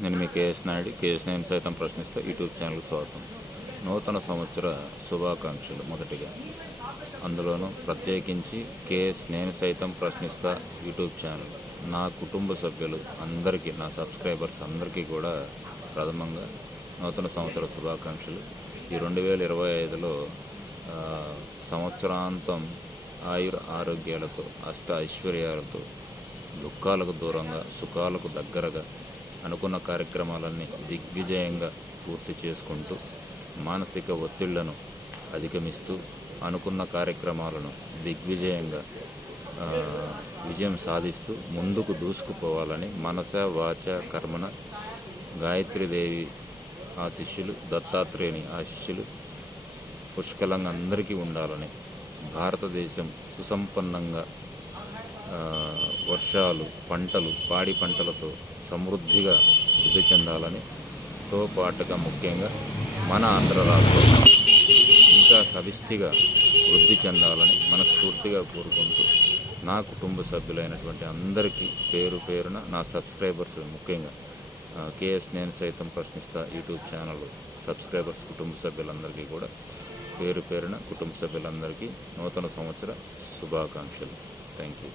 నేను మీ KS Naidu KS నేను సైతం ప్రశ్నిస్తా యూట్యూబ్ ఛానల్ స్వాగతం. నూతన సంవత్సర శుభాకాంక్షలు మొదటిగా. అందులోనూ ప్రత్యేకించి కేఎస్ నేను సైతం ప్రశ్నిస్తా యూట్యూబ్ ఛానల్. నా కుటుంబ సభ్యులు అందరికీ నా సబ్స్క్రైబర్స్ అందరికీ కూడా ప్రథమంగా నూతన సంవత్సర శుభాకాంక్షలు. ఈ రెండు వేల ఇరవై ఐదులో సంవత్సరాంతం ఆయుర ఆరోగ్యాలతో అష్ట ఐశ్వర్యాలతో దుఃఖాలకు దూరంగా సుఖాలకు దగ్గరగా అనుకున్న కార్యక్రమాలన్నీ దిగ్విజయంగా పూర్తి చేసుకుంటూ మానసిక ఒత్తిళ్ళను అధిగమిస్తూ అనుకున్న కార్యక్రమాలను దిగ్విజయంగా విజయం సాధిస్తూ ముందుకు దూసుకుపోవాలని మనస వాచ కర్మన గాయత్రీదేవి ఆశిష్యులు దత్తాత్రేయుని ఆశిష్యులు పుష్కలంగా అందరికీ ఉండాలని భారతదేశం సుసంపన్నంగా వర్షాలు పంటలు పాడి పంటలతో సమృద్ధిగా వృద్ధి చెందాలని తో పాటుగా ముఖ్యంగా మన ఆంధ్ర రాష్ట్రం ఇంకా సవిస్తిగా వృద్ధి చెందాలని మనస్ఫూర్తిగా కోరుకుంటూ నా కుటుంబ సభ్యులైనటువంటి అందరికీ పేరు పేరున నా సబ్స్క్రైబర్స్ ముఖ్యంగా కేఎస్ నేను సైతం ప్రశ్నిస్తా యూట్యూబ్ ఛానల్ సబ్స్క్రైబర్స్ కుటుంబ సభ్యులందరికీ కూడా పేరు పేరున కుటుంబ సభ్యులందరికీ నూతన సంవత్సర శుభాకాంక్షలు. Thank you.